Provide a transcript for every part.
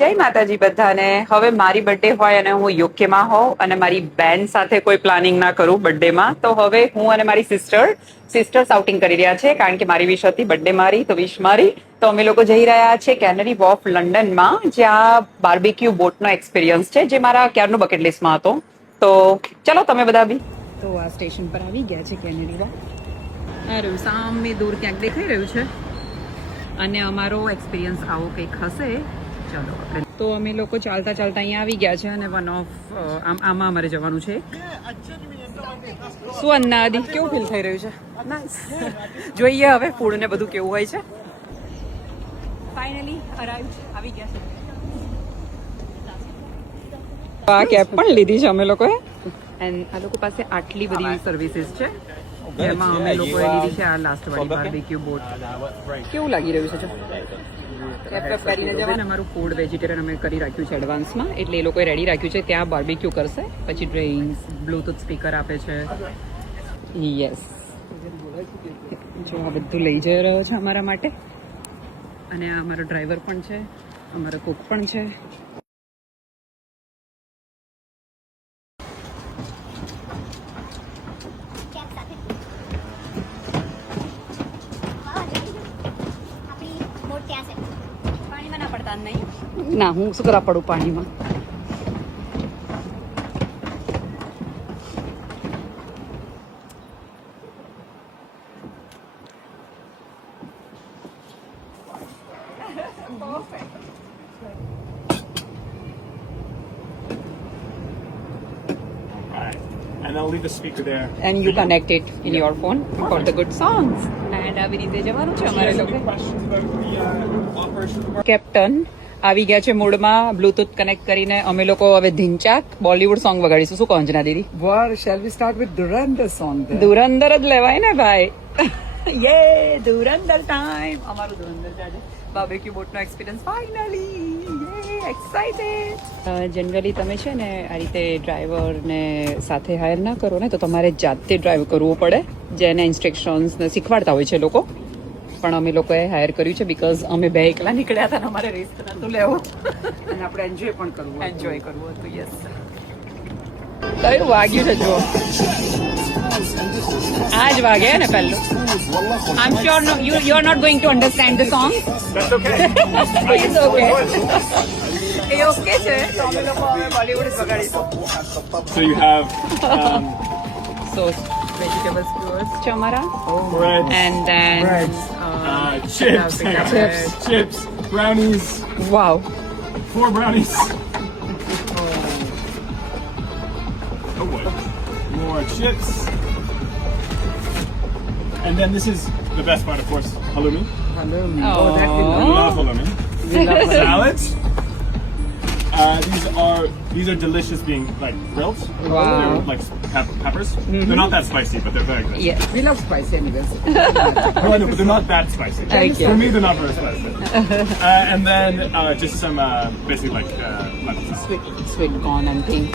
જય માતાજી બધાને. હવે મારી બર્થડે હોય અને હું યુકેમાં હોઉં અને મારી બેન સાથે કોઈ પ્લાનિંગ ના કરું બર્થડેમાં, તો હવે હું અને મારી સિસ્ટર્સ આઉટિંગ કરી રહ્યા છે, કારણ કે મારી વિશ હતી બર્થડે મારી તો વિશ મારી. તો અમે લોકો જઈ રહ્યા છે કેનરી વોફ લંડનમાં, જ્યાં બાર્બીક્યુ બોટનો એક્સપિરિયન્સ છે, જે મારા ક્યારનો બકેટ લિસ્ટમાં હતો. તો ચલો તમે બધા બી. તો આ સ્ટેશન પર આવી ગયા છે કેનરી વોફ. આ રહ્યું સામે દૂર ક્યાંક દેખાઈ રહ્યું છે, અને અમારો એક્સપિરિયન્સ આવો કંઈક હશે. ચાલો આપણે તો અમે લોકો ચાલતા ચાલતા અહીંયા આવી ગયા છે, અને વન ઓફ આમાં અમારે જવાનું છે. શું અન્નાદી કેવું ફીલ થઈ રહ્યું છે? નાઈસ. જોઈએ હવે ફૂડ ને બધું કેવું હોય છે. ફાઇનલી આવી ગયા છે. આ કેબ પણ લીધી છે અમે લોકોએ, એન્ડ આ લોકો પાસે આટલી બધી સર્વિસીસ છે, જેમાં અમે લોકોએ લીધી છે આ લાસ્ટ વાળી બાર્બીક્યુ બોટ. કેવું લાગી રહ્યું છે? એફ કરીને જવાનું. અમારું ફૂડ વેજીટેરિયન અમે કરી રાખ્યું છે એડવાન્સમાં, એટલે એ લોકોએ રેડી રાખ્યું છે. ત્યાં બાર્બીક્યુ કરશે, પછી ડ્રિંક્સ, બ્લૂટૂથ સ્પીકર આપે છે. યસ, જો આ બધું લઈ જઈ રહ્યો છે અમારા માટે, અને આ અમારો ડ્રાઈવર પણ છે, અમારો કુક પણ છે. ના, હું શું કરવા પડું પાણીમાં? And I'll leave the speaker there. And you connect it in your phone for the good songs. And આવી રીતે જવાનું છે અમારે લોકો. Questions about the operation? Captain આવી ગયા છે મૂડમાં. બ્લૂટૂથ કનેક્ટ કરીને અમે લોકો હવે ધીંચાક બોલિવૂડ સોંગ વગાડીશું. શું કહો અંજના દીદી? Well, shall we start with Dhurandhar song then? ધુરંધર જ લેવાય ને ભાઈ. યે ધુરંધર ટાઈમ. અમારું ધુરંધર છે આજે. બાર્બીક્યુ બોટનો experience finally. Yay excited. Generally તમે છે ને આ રીતે ડ્રાઈવરને સાથે હાયર ના કરો ને, તો તમારે જાતે ડ્રાઈવ કરવું પડે, જેને ઇન્સ્ટ્રક્શન્સ ને શીખવાડતા હોય છે લોકો. પણ અમે લોકોએ હાયર કર્યું છે બીકોઝ અમે બે એકલા નીકળ્યા હતા ને અમારે રિસ્ક નતું લેવું, અને આપણે એન્જોય પણ કરવું હતું. એન્જોય કરવું હતું. યસ. કયું વાગ્યું છે જુઓ? આ જ વાગે ને પહેલું. I am sure you are not going to understand the song. That's okay. It's okay. એ ઓકે છે. તો અમે લોકો હવે બોલિવૂડ જ વગાડીશું. So you have so vegetable skewers છે અમારા, bread, and then chips, chips, brownies, wow. 4 brownies. Oh boy. More chips. And then this is the best part, of course, halloumi. Halloumi. Oh. Oh, that we We love. love halloumi. We love halloumi. Salads. These are delicious being like grilled. Wow. They're like peppers. They're not that spicy, but they're very good. Yes. We love spicy anyways. No, I know, but they're not that spicy. Thank you. For me, they're not very spicy. And then just some basically like lettuce. Sweet corn and thing.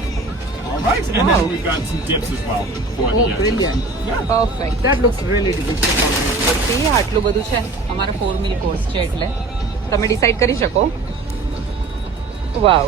All right, and Wow. then we've got some dips as well for Oh, the brilliant. Perfect. That looks really delicious. See, આટલું બધું છે. અમારો 4 meal course છે, એટલે તમે decide કરી શકો. વાવ.